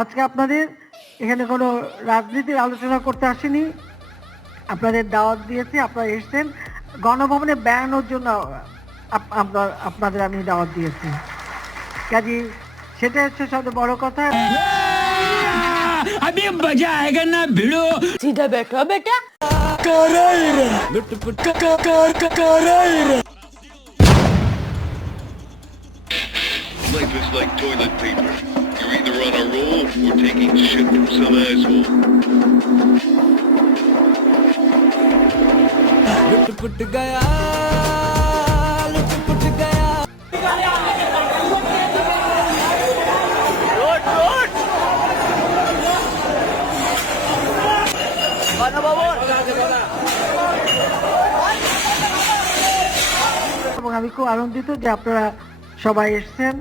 আজকে আপনাদের এখানে কোনো রাজনীতির আলোচনা করতে আসেনি, আপনাদের দাওয়াত দিয়েছি, আপনারা এসেছেন গণভবনে বেড়ানোর জন্য। আপনাদের আমি দাওয়াত দিয়েছি, কাজী সেটা হচ্ছে সবচেয়ে বড় কথা। अभी मजा आएगा ना भिड़ो। सीधा बैठो बेटा। Life is like toilet paper. You're either on a roll or taking shit from some asshole. लुट गया लुट गया। এবং আমি খুব আনন্দিত যে আপনারা সবাই এসেছেন।